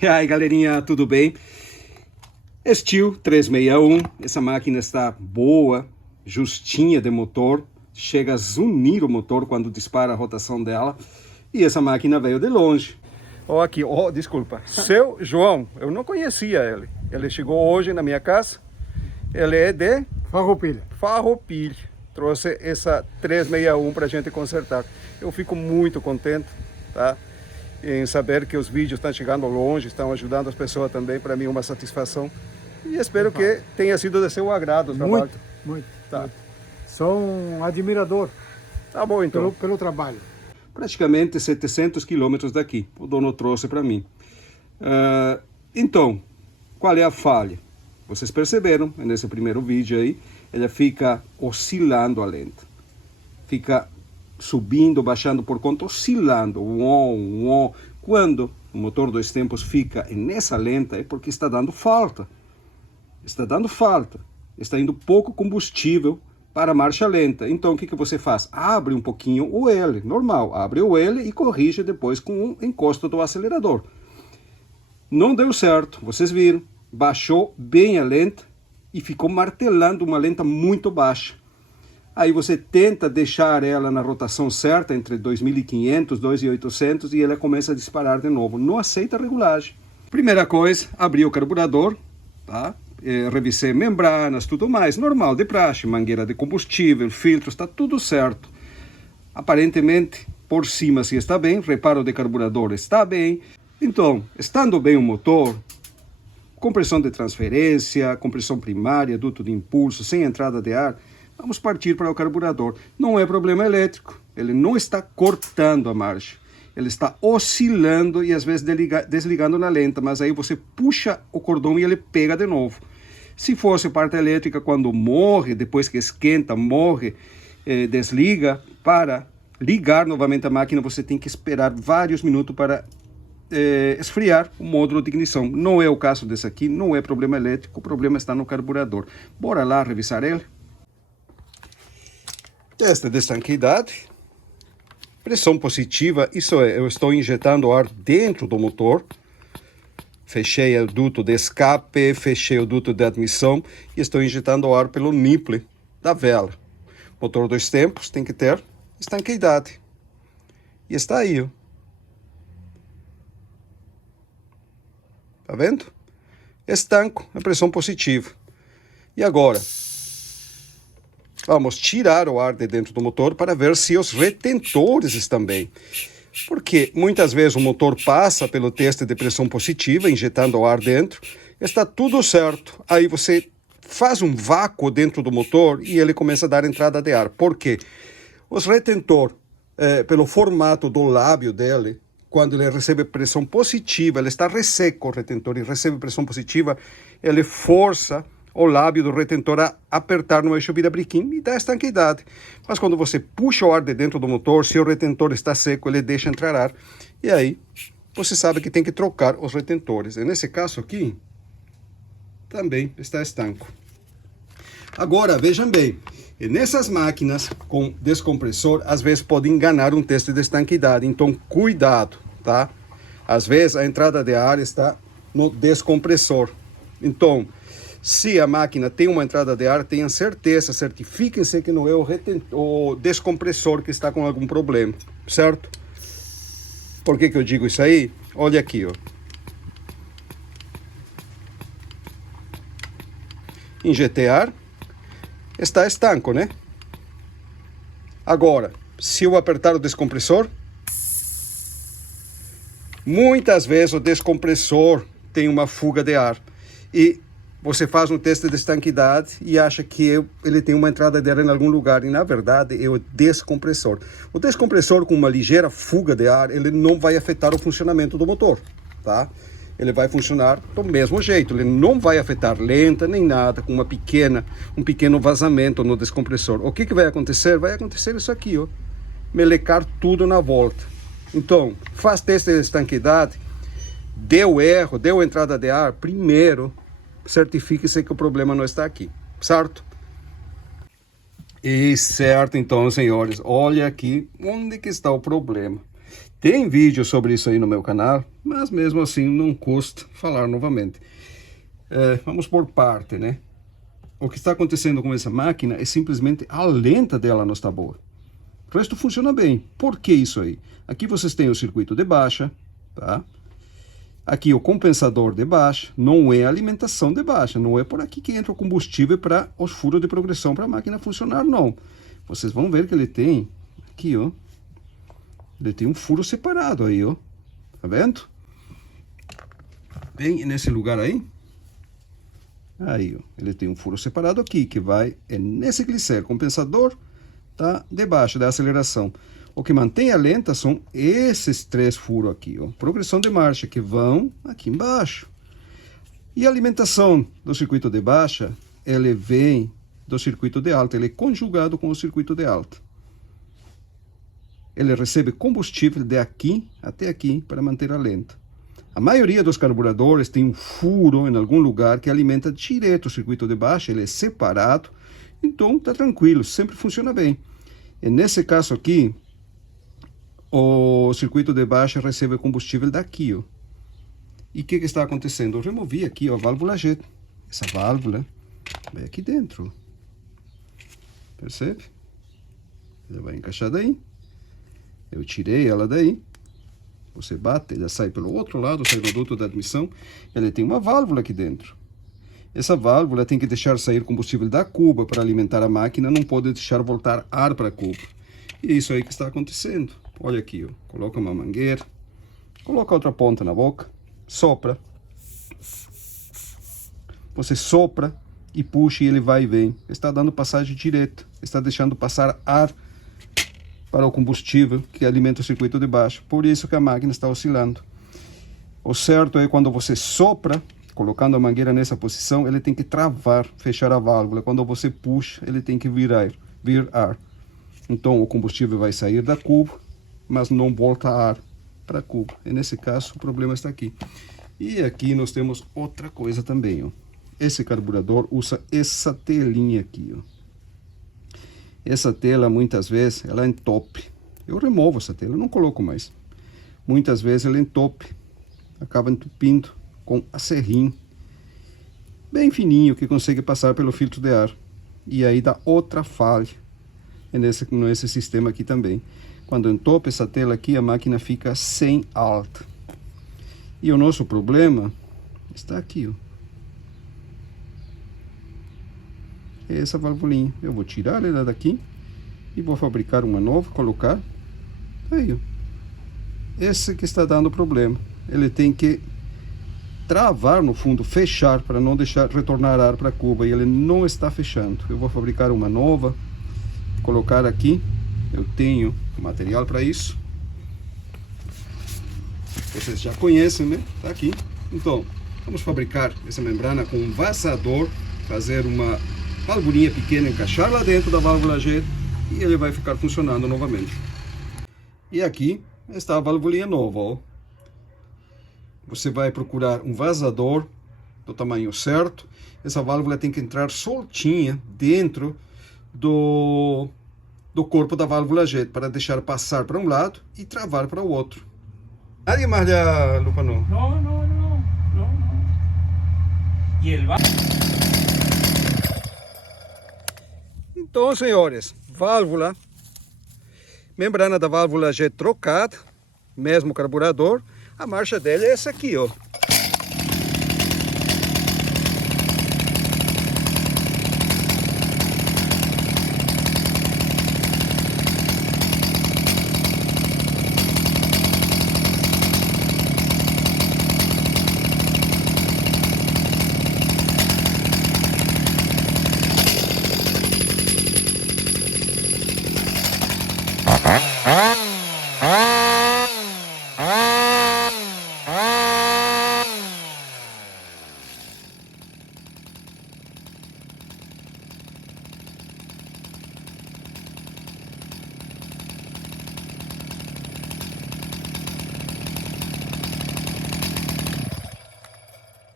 E aí galerinha, tudo bem? Steel 361, essa máquina está boa, justinha de motor, chega a zunir o motor quando dispara a rotação dela, e essa máquina veio de longe. Ó aqui, ó, desculpa, seu João, eu não conhecia ele chegou hoje na minha casa, ele é de Farroupilha, trouxe essa 361 para a gente consertar. Eu fico muito contente, tá? Em saber que os vídeos estão chegando longe, estão ajudando as pessoas também, para mim é uma satisfação. E espero que tenha sido de seu agrado o trabalho. Muito. Tá. Muito. Sou um admirador. Tá bom então. Pelo trabalho. Praticamente 700 quilômetros daqui, o dono trouxe para mim. Então, qual é a falha? Vocês perceberam, nesse primeiro vídeo aí, ela fica oscilando a lenta. Fica subindo, baixando por conta, oscilando. Quando o motor 2 tempos fica nessa lenta, é porque está dando falta. Está indo pouco combustível para a marcha lenta. Então, o que você faz? Abre um pouquinho o L, normal. Abre o L e corrige depois com o encosto do acelerador. Não deu certo, vocês viram. Baixou bem a lenta e ficou martelando uma lenta muito baixa. Aí você tenta deixar ela na rotação certa, entre 2.500 e 2.800, e ela começa a disparar de novo. Não aceita a regulagem. Primeira coisa, abri o carburador, tá? Revisei membranas, tudo mais, normal, de praxe, mangueira de combustível, filtros, está tudo certo. Aparentemente, por cima se está bem, reparo de carburador está bem. Então, estando bem o motor, compressão de transferência, compressão primária, duto de impulso, sem entrada de ar, vamos partir para o carburador. Não é problema elétrico, ele não está cortando a marcha. Ele está oscilando e às vezes desligando na lenta, mas aí você puxa o cordão e ele pega de novo. Se fosse parte elétrica, quando morre, depois que esquenta, morre, desliga, para ligar novamente a máquina, você tem que esperar vários minutos para esfriar o módulo de ignição. Não é o caso desse aqui, não é problema elétrico, o problema está no carburador. Bora lá revisar ele? Teste de estanqueidade, pressão positiva, isso é, eu estou injetando ar dentro do motor, fechei o duto de escape, fechei o duto de admissão e estou injetando ar pelo nipple da vela. Motor 2 tempos tem que ter estanqueidade, e está aí, ó. Tá vendo? Estanco, a pressão positiva. E agora? Vamos tirar o ar de dentro do motor para ver se os retentores estão bem. Porque muitas vezes o motor passa pelo teste de pressão positiva, injetando o ar dentro, está tudo certo. Aí você faz um vácuo dentro do motor e ele começa a dar entrada de ar. Por quê? Os retentores, pelo formato do lábio dele, quando ele recebe pressão positiva, ele está resseco o retentor e recebe pressão positiva, ele força o lábio do retentor a apertar no eixo virabrequim e dá estanqueidade. Mas quando você puxa o ar de dentro do motor, se o retentor está seco, ele deixa entrar ar. E aí, você sabe que tem que trocar os retentores. E nesse caso aqui, também está estanco. Agora, vejam bem, e nessas máquinas com descompressor, às vezes pode enganar um teste de estanqueidade. Então, cuidado, tá? Às vezes a entrada de ar está no descompressor. Então, se a máquina tem uma entrada de ar, tenham certeza, certifiquem-se que não é o descompressor que está com algum problema, certo? Por que eu digo isso aí? Olha aqui, ó. Injetei ar, está estanco, né? Agora, se eu apertar o descompressor, muitas vezes o descompressor tem uma fuga de ar e você faz um teste de estanqueidade e acha que ele tem uma entrada de ar em algum lugar, e na verdade é o descompressor. O descompressor com uma ligeira fuga de ar, ele não vai afetar o funcionamento do motor, tá? ele vai funcionar do mesmo jeito. Ele não vai afetar lenta nem nada, com um pequeno vazamento no descompressor. O que vai acontecer? Vai acontecer isso aqui, ó. Melecar tudo na volta. Então, faz teste de estanqueidade, deu erro, deu entrada de ar, primeiro certifique-se que o problema não está aqui, certo? E certo, então, senhores, olha aqui onde que está o problema. Tem vídeo sobre isso aí no meu canal, mas mesmo assim não custa falar novamente. Vamos por parte, né? O que está acontecendo com essa máquina é simplesmente a lenta dela não está boa. O resto funciona bem. Por que isso aí? Aqui vocês têm o circuito de baixa, tá? Aqui o compensador de baixa, não é alimentação de baixa, não é por aqui que entra o combustível para os furos de progressão para a máquina funcionar, não. Vocês vão ver que ele tem, aqui ó, ele tem um furo separado aí, ó, tá vendo? Bem nesse lugar aí, ó, ele tem um furo separado aqui, que vai, é nesse glicério, compensador tá debaixo da aceleração. O que mantém a lenta são esses 3 furos aqui, ó, progressão de marcha, que vão aqui embaixo. E a alimentação do circuito de baixa, ele vem do circuito de alta, ele é conjugado com o circuito de alta. Ele recebe combustível de aqui até aqui para manter a lenta. A maioria dos carburadores tem um furo em algum lugar que alimenta direto o circuito de baixa, ele é separado, então tá tranquilo, sempre funciona bem. E nesse caso aqui, o circuito de baixa recebe combustível daqui, ó. E o que está acontecendo? Eu removi aqui, ó, a válvula G. Essa válvula vai aqui dentro. Percebe? Ela vai encaixar daí. Eu tirei ela daí. Você bate, ela sai pelo outro lado, sai do duto da admissão. Ela tem uma válvula aqui dentro. Essa válvula tem que deixar sair combustível da cuba para alimentar a máquina, não pode deixar voltar ar para a cuba. E é isso aí que está acontecendo. Olha aqui, ó. Coloca uma mangueira, coloca outra ponta na boca, sopra. Você sopra e puxa e ele vai e vem. Está dando passagem direta, está deixando passar ar para o combustível que alimenta o circuito de baixo. Por isso que a máquina está oscilando. O certo é quando você sopra, colocando a mangueira nessa posição, ele tem que travar, fechar a válvula. Quando você puxa, ele tem que vir ar. Então o combustível vai sair da cuba, mas não volta ar para a cuba. E nesse caso o problema está aqui. E aqui nós temos outra coisa também, ó. Esse carburador usa essa telinha aqui, ó. Essa tela muitas vezes ela entope. Eu removo essa tela, não coloco mais. Muitas vezes ela entope, acaba entupindo com a serrinha bem fininho que consegue passar pelo filtro de ar. E aí dá outra falha nesse sistema aqui também. Quando entope essa tela aqui, a máquina fica sem alta. E o nosso problema está aqui, ó. Essa valvulinha. Eu vou tirar ela daqui e vou fabricar uma nova, colocar. Aí, ó. Esse que está dando problema. Ele tem que travar no fundo, fechar, para não deixar retornar ar para a cuba. E ele não está fechando. Eu vou fabricar uma nova, colocar aqui. Eu tenho material para isso. Vocês já conhecem, né? Tá aqui. Então, vamos fabricar essa membrana com um vazador, fazer uma valvulinha pequena, encaixar lá dentro da válvula G e ele vai ficar funcionando novamente. E aqui está a valvulinha nova, ó. Você vai procurar um vazador do tamanho certo. Essa válvula tem que entrar soltinha dentro do corpo da válvula G, para deixar passar para um lado e travar para o outro. Nadie más ya lo panó. No. Y el Então, senhores, válvula, membrana da válvula G trocada, mesmo carburador, a marcha dele é essa aqui, ó.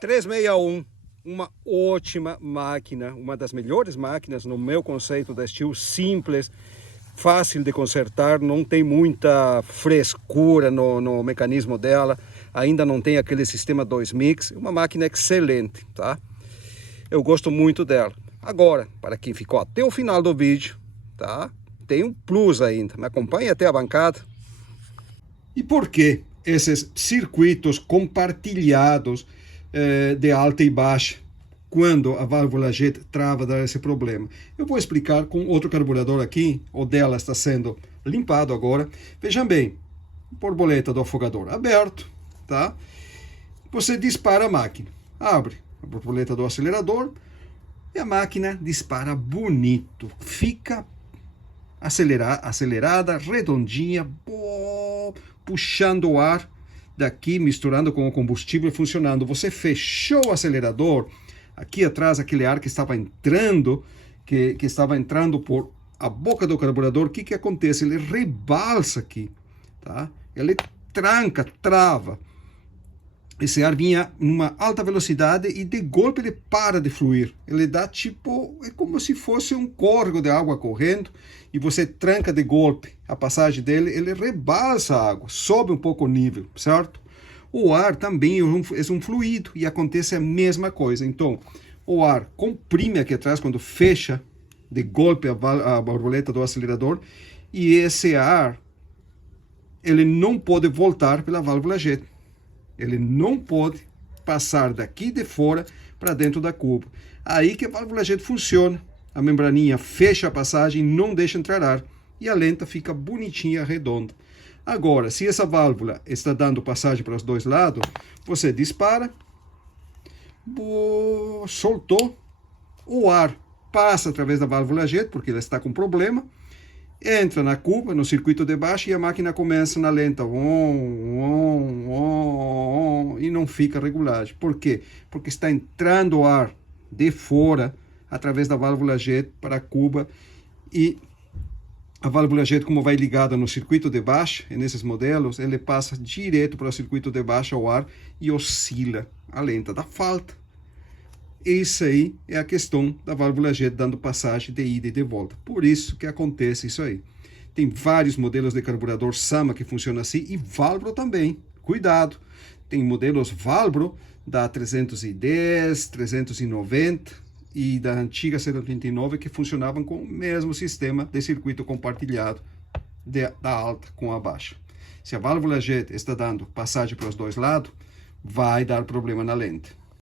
361, uma ótima máquina, uma das melhores máquinas no meu conceito da Stihl, simples, fácil de consertar, não tem muita frescura no mecanismo dela, ainda não tem aquele sistema 2 mix, uma máquina excelente, tá? Eu gosto muito dela. Agora, para quem ficou até o final do vídeo, tá? Tem um plus ainda, me acompanhe até a bancada. E por que esses circuitos compartilhados de alta e baixa, quando a válvula JET trava, dá esse problema? Eu vou explicar com outro carburador aqui, o dela está sendo limpado agora. Vejam bem, borboleta do afogador aberto, tá? Você dispara a máquina, abre a borboleta do acelerador e a máquina dispara bonito, fica acelerada, redondinha, puxando o ar daqui, misturando com o combustível, funcionando. Você fechou o acelerador, aqui atrás aquele ar que estava entrando, que estava entrando por a boca do carburador, o que acontece? Ele rebalsa aqui, tá? Ele tranca, trava. Esse ar vinha em uma alta velocidade e de golpe ele para de fluir. Ele dá tipo, é como se fosse um córrego de água correndo e você tranca de golpe a passagem dele, ele rebalsa a água, sobe um pouco o nível, certo? O ar também é um fluido e acontece a mesma coisa. Então, o ar comprime aqui atrás quando fecha de golpe a borboleta do acelerador e esse ar, ele não pode voltar pela válvula JET. Ele não pode passar daqui de fora para dentro da cuba. Aí que a válvula JET funciona. A membraninha fecha a passagem, não deixa entrar ar. E a lenta fica bonitinha, redonda. Agora, se essa válvula está dando passagem para os dois lados, você dispara, soltou, o ar passa através da válvula JET, porque ela está com problema, entra na cuba, no circuito de baixo, e a máquina começa na lenta, e não fica regulagem. Por quê? Porque está entrando ar de fora, através da válvula JET para a cuba, e a válvula JET, como vai ligada no circuito de baixa, e nesses modelos, ele passa direto para o circuito de baixa o ar e oscila a lenta, dá falta. Isso aí é a questão da válvula JET dando passagem de ida e de volta. Por isso que acontece isso aí. Tem vários modelos de carburador Sama que funcionam assim e Valbro também. Cuidado. Tem modelos Valbro da 310, 390 e da antiga 139 que funcionavam com o mesmo sistema de circuito compartilhado da alta com a baixa. Se a válvula JET está dando passagem para os dois lados, vai dar problema na lente.